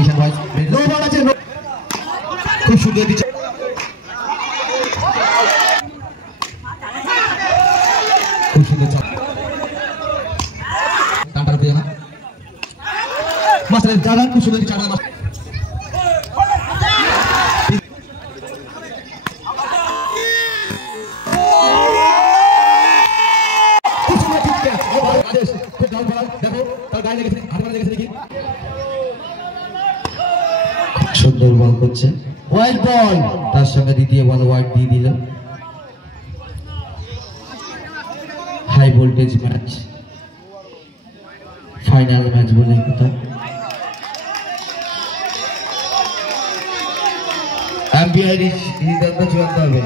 ঈশান boys no ball আছে, খুব সুন্দর দিচ্ছে, খুব সুন্দর টানটার পেয়ে না মাস্টারের জানান, খুব সুন্দর দিচ্ছে সুন্দর বল করছে, হোয়াইট বল, তার সঙ্গে দ্বিতীয় বল হোয়াইট দিয়ে দিল। High voltage match, final match বলে কথা। আম্পায়ার সিদ্ধান্ত চূড়ান্ত হবে।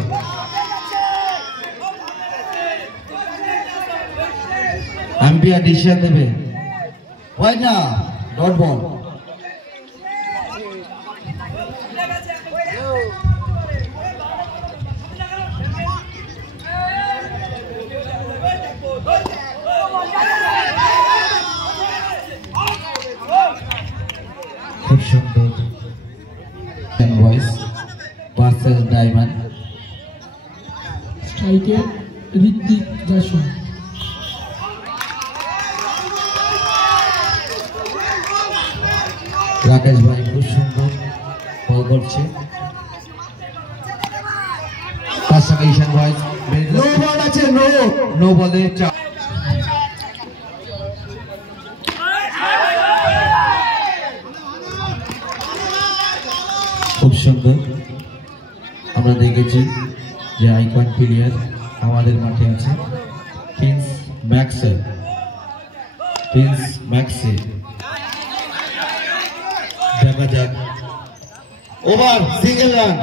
আম্পায়ার ডিসিশন দেবে, হয় না ডট বল। খুব সুন্দর voice versus diamond, striker Ritwik Dasan. Rakesh ভাই খুব সুন্দর বল করছে, তার সঙ্গে ঈশান বয়েজ নো বল আছে, নো বলে খুব সুন্দর। আমরা দেখেছি যে আইকন প্লেয়ার আমাদের মাঠে আছে প্রিন্স ম্যাক্সে, দেখা যাক ওভার সিঙ্গেল রান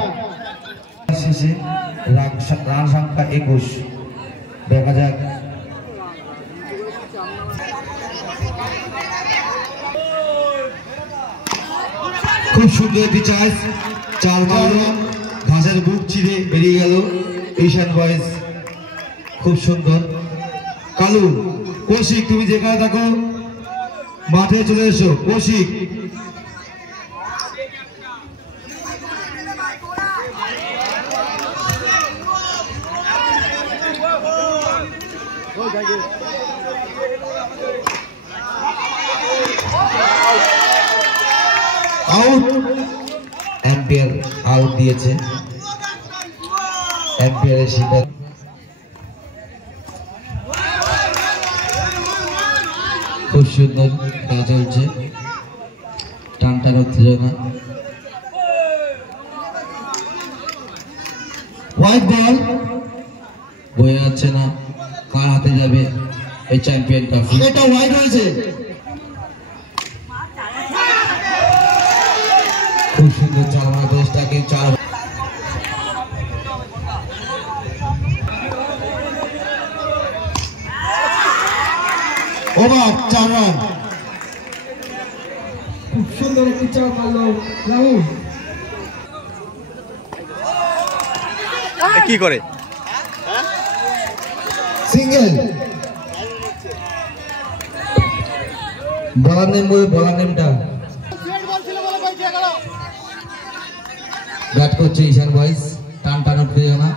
শেষে রান সংখ্যা 21, দেখা যাক খুব সুন্দর একটি চাল মারল, ঘাসের বুক চিরে বেরিয়ে গেল ঈশান বয়েজ, খুব সুন্দর। কালু কৌশিক তুমি যেখানে থাকো মাঠে চলে এসো, কৌশিক আউট, এম্পায়ার আউট দিয়েছে, এম্পায়ারের সিদ্ধান্ত। খুব সুন্দর খেলা চলছে, টানটান উত্তেজনা, হোয়াইট বল বয়ে যাচ্ছে না, কার হাতে যাবে এই চ্যাম্পিয়ন ট্রফি? এটা হোয়াইট হয়েছে, খুব সুন্দর চাল মারা দেশটাকে চাল ওভার 4 রান, খুব সুন্দর একটি চাল মারল রাহুল। কি করে সিঙ্গেল, বলার নেমটা ব্যাট করছে ঈশান বয়েজ, টান উত্তেজনা,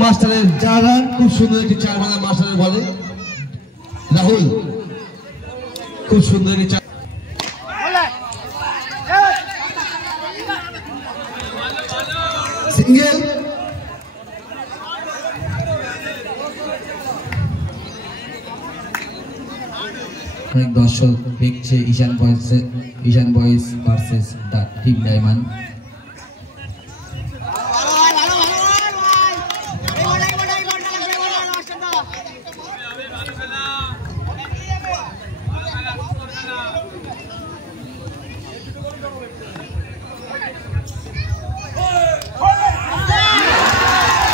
মাস্টারের 4 রান, খুব সুন্দর একটি 4 মারা মাস্টারের বলে রাহুল, খুব সুন্দর একটি সিঙ্গেল। অনেক দর্শক দেখছে ঈশান বয়েজ ভার্সেস টিম ডায়মন্ড।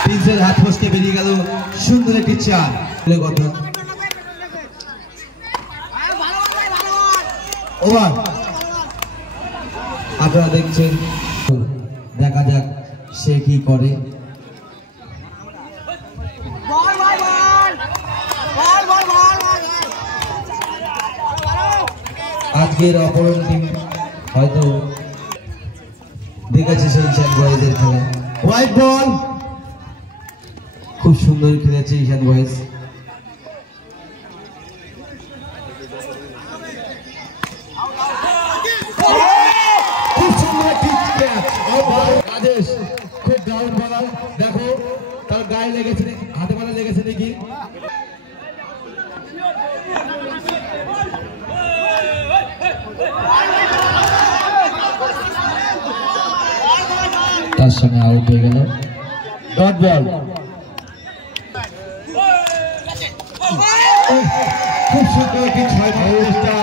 প্রিন্সের হাত ফসকে বেরিয়ে গেল, সুন্দর একটি চার কথা। ওভার আপনারা দেখছেন, দেখা যাক সে কি করে। আজকের অপরণ টিম হয়তো দেখেছে সেই ঈশান বয়েজের খেলা। হোয়াইট বল, খুব সুন্দর খেলেছে ঈশান বয়েজ। খুব সুন্দর একটি ক্যাচ, রাজেশ খুব দারুণ বলার। দেখো তার গায়ে লেগেছে, হাতে পায়ে লেগেছে নাকি। তার সঙ্গে আউট হয়ে গেল। ডট বল, খুব সুন্দর একটি 6 চেষ্টা,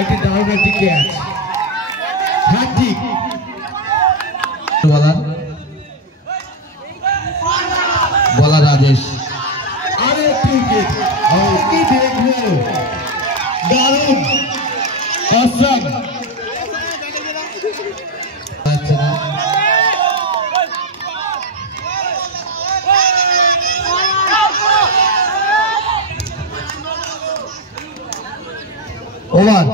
একটি দারুণ একটি ক্যাচ, হ্যাট্রিক। বলার রাজেশ, আরে একটি উইকেট। কি দেখবো, দারুণ, অসাম। ওভার।